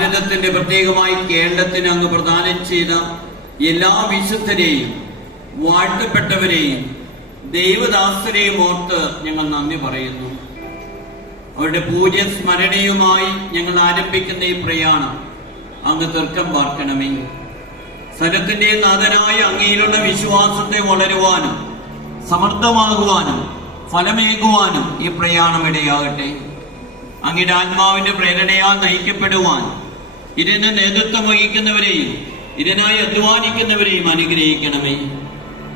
ഭാരതത്തിന്റെ പ്രത്യേകമായി കേരളത്തിന് അങ്ങ് പ്രദാനം ചെയ്ത എല്ലാ വിശുദ്ധരെയും വാഴ്ത്തപ്പെട്ടവരെയും ദൈവദാസരെയും ഓർത്ത് ഞങ്ങൾ നന്ദി പറയുന്നു. അവരുടെ പൂജ്യ സ്മരണയുമായി ഞങ്ങൾ ആരംഭിക്കുന്ന ഈ പ്രയാണം അങ്ങ് തീർക്കം പാർക്കണമേ. സകലത്തിന്റെ നാഥനായ അങ്ങയിലുള്ള വിശ്വാസത്തെ വളരുവാനും സമർത്ഥമാകുവാനും ഫലമേകുവാനും ഈ പ്രയാണം ഇടയാകട്ടെ. അങ്ങയുടെ ആത്മാവിന്റെ പ്രേരണയാൽ നയിക്കപ്പെടുവാൻ ഇതിന് നേതൃത്വം വഹിക്കുന്നവരെയും ഇതിനായി അധ്വാനിക്കുന്നവരെയും അനുഗ്രഹിക്കണമേ.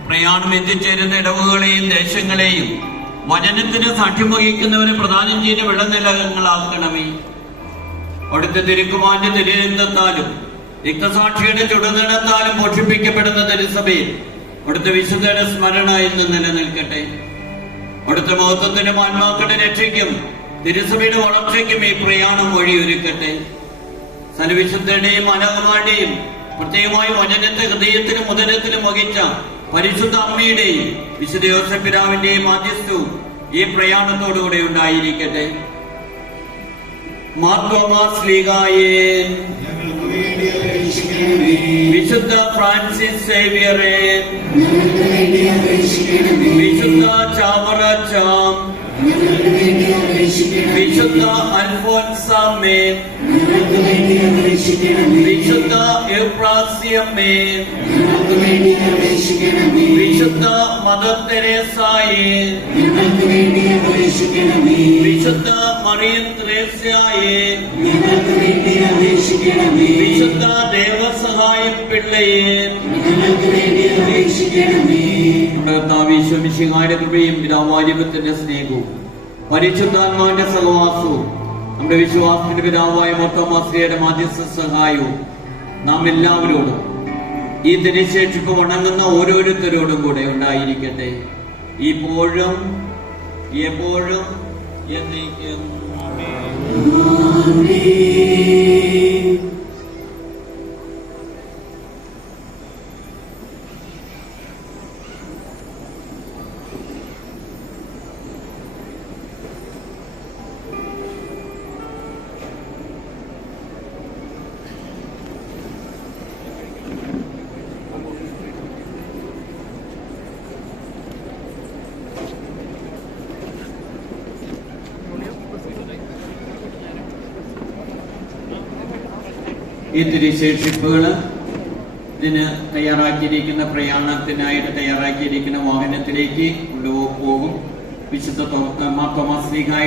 പ്രയാണം എത്തിച്ചേരുന്ന ഇടവുകളെയും ദേശങ്ങളെയും വചനത്തിന് സാക്ഷ്യം വഹിക്കുന്നവരെ പ്രദാനം ചെയ്ത വെള്ളനിലകങ്ങളാക്കണമേ. അവിടുത്തെ തിരുക്കുമാന്റെ തിരുരക്തത്താലും രക്തസാക്ഷിയുടെ ചുടുനിടത്താലും പോഷിപ്പിക്കപ്പെടുന്ന തിരുസഭയിൽ അവിടുത്തെ വിശുദ്ധയുടെ സ്മരണ ഇന്ന് നിലനിൽക്കട്ടെ. അവിടുത്തെ മഹത്വത്തിനും ആത്മാക്കളുടെ രക്ഷയ്ക്കും തിരുസഭയുടെ വളർച്ചയ്ക്കും ഈ പ്രയാണം വഴിയൊരുക്കട്ടെ. സകലവിശുദ്ധരുടെയും മാലാഖമാരുടെയും പ്രത്യേകമായി വചനത്തെ ഹൃദയത്തിലും ഉദരത്തിലും വഹിച്ച പരിശുദ്ധ അമ്മയുടെയും വിശുദ്ധ യോസേഫ് പിതാവിന്റെയും മാധ്യസ്ഥവും ഈ പ്രയാണത്തോടുകൂടെ ഉണ്ടായിരിക്കട്ടെ. മാർ തോമാസ് ശ്ലീഹായേ, വിശുദ്ധ ഫ്രാൻസിസ് സേവ്യറെ, വിശുദ്ധ ചാവറച്ചാം, വിശുദ്ധ അൽഫോൻസാമ്മേ, വിശുദ്ധ എഫ്രാസ്യമ്മേ, വിശുദ്ധ മദർ തെരേസായേ, വിശുദ്ധ മറിയം ത്രേസ്യായേ, വിശുദ്ധ ദേവസഹായം പിള്ളയെ, കർത്താവിശ്വമിശിഹായുടെ കൃപയും പിതാവാരിപത്തിന്റെ സ്നേഹവും പരിശുദ്ധാത്മാവിന്റെ സഹവാസവും നമ്മുടെ വിശ്വാസത്തിന്റെ പിതാവായ മർത്തോമാശ്രീയുടെ മാധ്യസ്ഥ സഹായവും നാം എല്ലാവരോടും ഈ തിരുശേഷിപ്പ് ഉണങ്ങുന്ന ഓരോരുത്തരോടും കൂടെ ഉണ്ടായിരിക്കട്ടെ, ഇപ്പോഴും എപ്പോഴും എന്നേക്കും. ഈ തിരുശേഷിപ്പുകൾ ഇതിന് തയ്യാറാക്കിയിരിക്കുന്ന പ്രയാണത്തിനായിട്ട് തയ്യാറാക്കിയിരിക്കുന്ന വാഹനത്തിലേക്ക് കൊണ്ടുപോകും. വിശുദ്ധ മാർ തോമാസ് ശ്ലീഹായുടെ